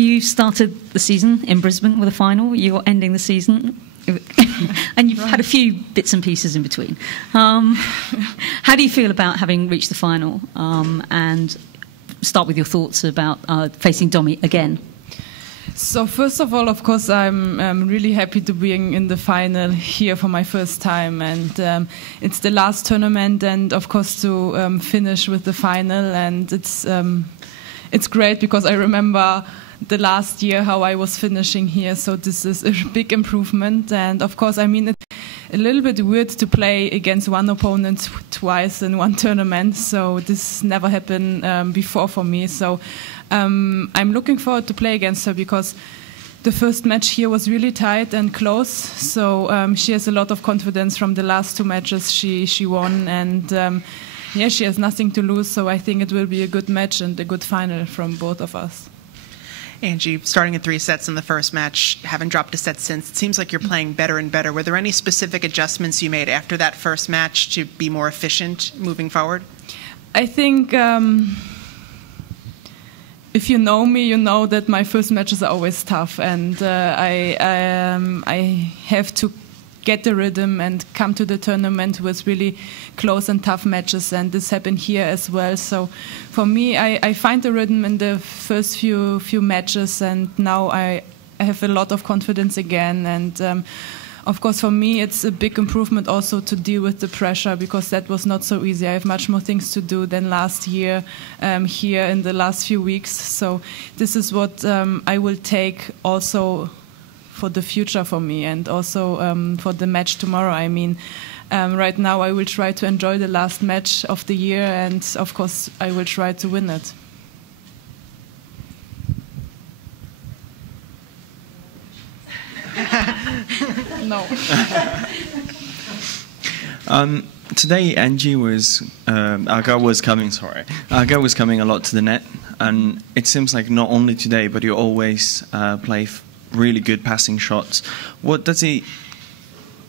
You started the season in Brisbane with a final. You're ending the season, and you've had a few bits and pieces in between. How do you feel about having reached the final? And start with your thoughts about facing Domi again. So first of all, of course, I'm really happy to be in the final here for my first time, and it's the last tournament, and of course to finish with the final, and it's great because I remember the last year how I was finishing here, so this is a big improvement. And of course, I mean, it's a little bit weird to play against one opponent twice in one tournament, so this never happened before for me. So I'm looking forward to play against her because the first match here was really tight and close, so she has a lot of confidence from the last two matches she won, and yeah, she has nothing to lose, so I think it will be a good match and a good final from both of us. Angie, starting in 3 sets in the first match, haven't dropped a set since. It seems like you're playing better and better. Were there any specific adjustments you made after that first match to be more efficient moving forward? I think if you know me, you know that my first matches are always tough, and I have to get the rhythm and come to the tournament with really close and tough matches, and this happened here as well. So for me, I find the rhythm in the first few matches, and now I have a lot of confidence again. And of course, for me, it's a big improvement also to deal with the pressure, because that was not so easy. I have much more things to do than last year here in the last few weeks. So this is what I will take also for the future for me, and also for the match tomorrow. I mean, right now I will try to enjoy the last match of the year, and of course I will try to win it. No. Today, Angie was Aga was coming. Sorry, Aga was coming a lot to the net, and it seems like not only today, but you always play really good passing shots. What does he?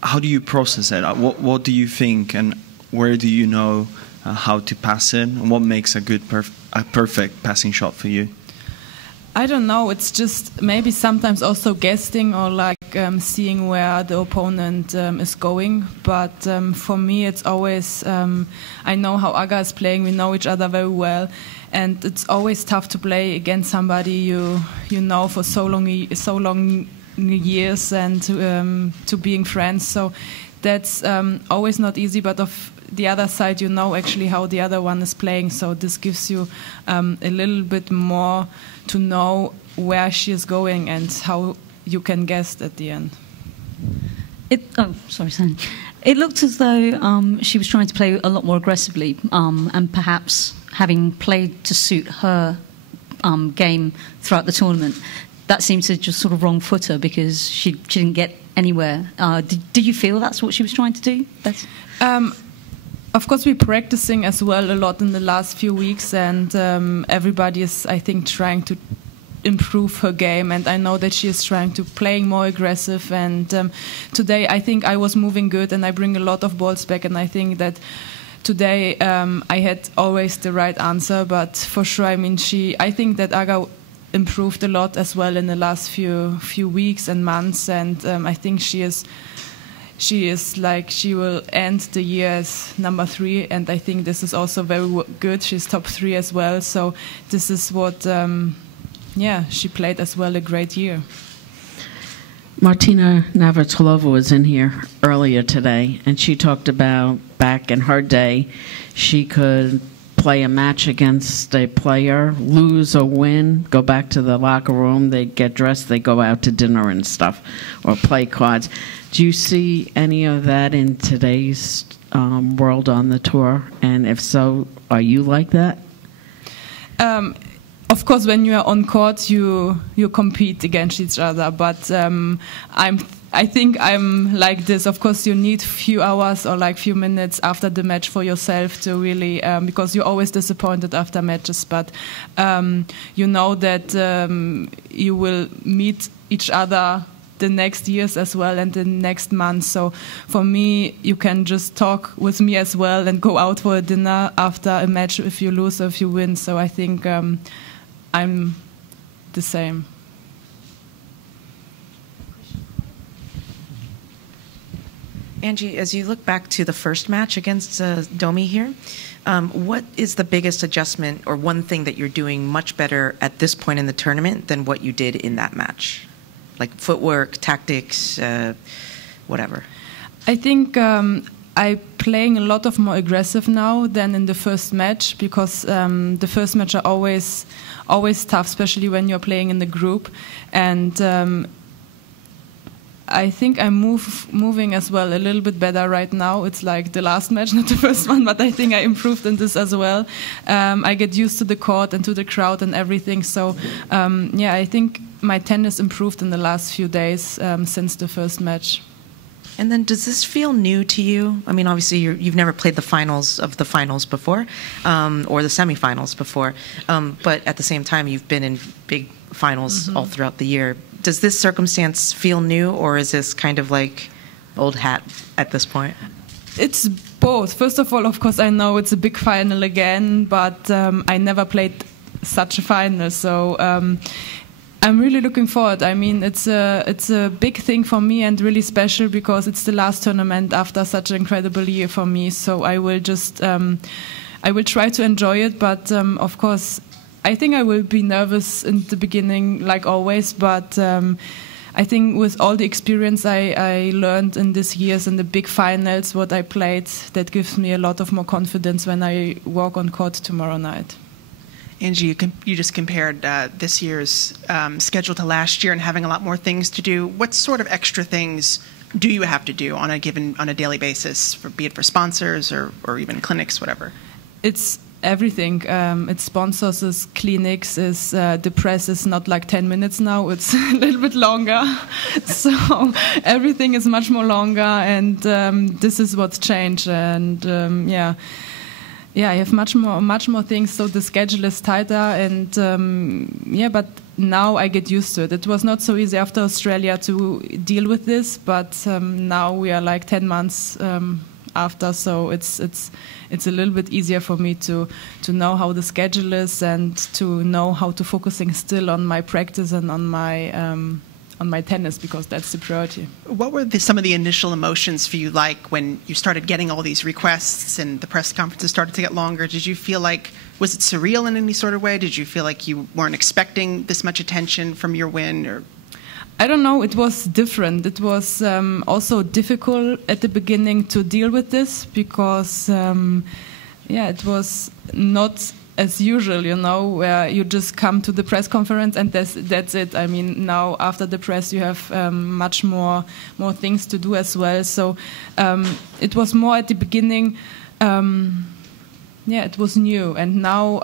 How do you process it? What do you think, and where do you know how to pass it? And what makes a good, perfect passing shot for you? I don't know. It's just maybe sometimes also guessing, or like seeing where the opponent is going. But for me, it's always I know how Aga is playing. We know each other very well, and it's always tough to play against somebody you know for so long years, and to being friends. So that's always not easy. But of the other side, you know actually how the other one is playing. So this gives you a little bit more to know where she is going and how you can guess at the end. It looked as though she was trying to play a lot more aggressively, and perhaps having played to suit her game throughout the tournament, that seemed to just sort of wrong-foot her because she didn't get anywhere. Did you feel that's what she was trying to do? Of course, we're practicing as well a lot in the last few weeks, and everybody is, I think, trying to improve her game, and I know that she is trying to playing more aggressive, and today I think I was moving good, and I bring a lot of balls back, and I think that today I had always the right answer. But for sure, I mean, I think that Aga improved a lot as well in the last few weeks and months, and I think she will end the year as number 3, and I think this is also very good. She's top 3 as well, so this is what she played as well a great year. Martina Navratilova was in here earlier today, and she talked about back in her day she could play a match against a player, lose or win, go back to the locker room, they get dressed, they go out to dinner and stuff, or play cards. Do you see any of that in today's world on the tour? And if so, are you like that? Of course, when you are on court, you compete against each other. But I think I'm like this. Of course, you need few hours or like few minutes after the match for yourself to really, because you're always disappointed after matches. But you know that you will meet each other the next years as well, and the next month. So for me, you can just talk with me as well and go out for a dinner after a match if you lose or if you win. So I think I'm the same. Angie, as you look back to the first match against Domi here, what is the biggest adjustment or one thing that you're doing much better at this point in the tournament than what you did in that match? Like footwork, tactics, whatever. I think I'm playing a lot of more aggressive now than in the first match, because the first match are always tough, especially when you're playing in the group. And I think I'm moving as well a little bit better right now. It's like the last match, not the first one, but I think I improved in this as well. I get used to the court and to the crowd and everything. So, I think my tennis improved in the last few days since the first match. And then does this feel new to you? I mean, obviously you've never played the finals of the finals before, or the semifinals before, but at the same time you've been in big finals all throughout the year. Does this circumstance feel new, or is this kind of like old hat at this point? It's both. First of all, of course, I know it's a big final again, but I never played such a final, so I'm really looking forward. I mean, it's a big thing for me and really special, because it's the last tournament after such an incredible year for me. So I will just I will try to enjoy it, but of course, I think I will be nervous in the beginning, like always, but I think with all the experience I learned in these years in the big finals, what I played, that gives me a lot of more confidence when I walk on court tomorrow night. Angie, you just compared this year's schedule to last year and having a lot more things to do. What sort of extra things do you have to do on a daily basis, be it for sponsors or even clinics, whatever? It's everything. It's sponsors, it's clinics, it's the press is not like 10 minutes now, it's a little bit longer. So everything is much more longer, and this is what's changed. And I have much more things, so the schedule is tighter, and but now I get used to it. It was not so easy after Australia to deal with this, but now we are like 10 months after, so it's a little bit easier for me to know how the schedule is and to know how to focusing still on my practice and on my tennis, because that's the priority. What were some of the initial emotions for you like when you started getting all these requests and the press conferences started to get longer? Did you feel like, was it surreal in any sort of way? Did you feel like you weren't expecting this much attention from your win? Or I don't know, it was different. It was also difficult at the beginning to deal with this, because it was not as usual, where you just come to the press conference and that's it. I mean, now after the press you have much more things to do as well. So it was more at the beginning, it was new, and now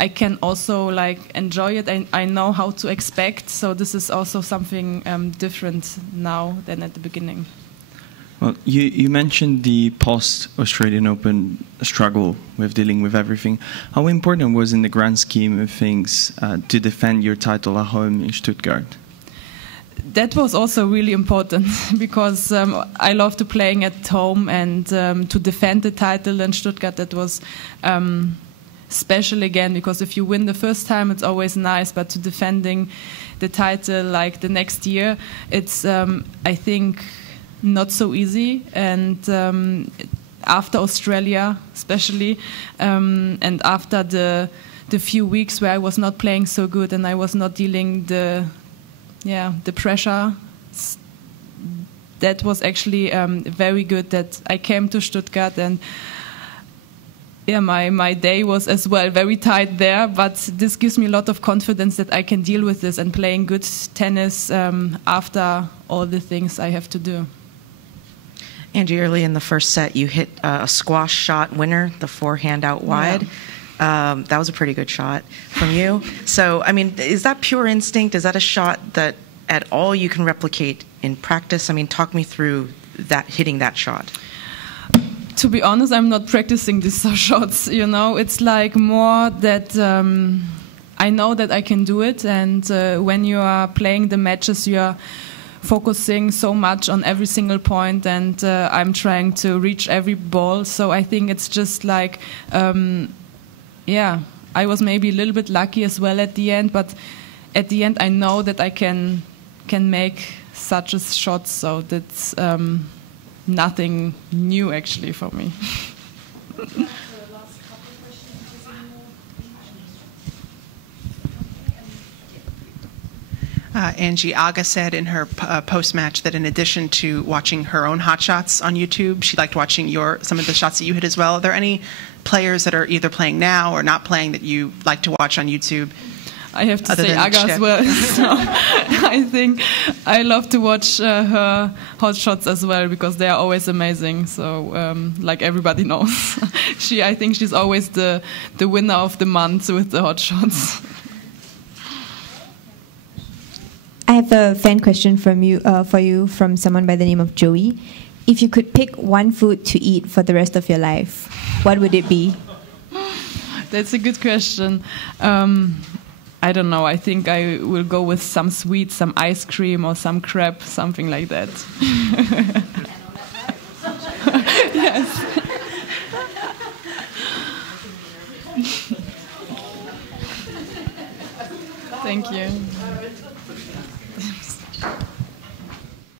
I can also like enjoy it, and I know how to expect. So this is also something different now than at the beginning. Well, you mentioned the post-Australian Open struggle with dealing with everything. How important was in the grand scheme of things to defend your title at home in Stuttgart? That was also really important, because I love to playing at home, and to defend the title in Stuttgart, that was special again, because if you win the first time it's always nice, but to defending the title like the next year, it's I think not so easy. And after Australia especially, and after the few weeks where I was not playing so good and I was not dealing the pressure, that was actually very good that I came to Stuttgart, and my day was as well very tight there, but this gives me a lot of confidence that I can deal with this and playing good tennis after all the things I have to do. Angie, early in the first set, you hit a squash shot winner, the forehand out wide. Yeah. That was a pretty good shot from you. So, I mean, is that pure instinct? Is that a shot that at all you can replicate in practice? I mean, talk me through that, hitting that shot. To be honest, I'm not practicing these shots, It's like more that I know that I can do it, and when you are playing the matches, you are focusing so much on every single point, and I'm trying to reach every ball. So I think it's just like, I was maybe a little bit lucky as well at the end, but at the end I know that I can make such a shot. So that's nothing new actually for me. Angie, Aga said in her post-match that in addition to watching her own hot shots on YouTube, she liked watching some of the shots that you hit as well. Are there any players that are either playing now or not playing that you like to watch on YouTube? I have to say Aga as well. So I think I love to watch her hot shots as well because they are always amazing. So like everybody knows, I think she's always the winner of the month with the hot shots. I have a fan question for you from someone by the name of Joey. If you could pick one food to eat for the rest of your life, what would it be? That's a good question. I don't know. I think I will go with some sweet, some ice cream or some crepe, something like that. Yes. Thank you.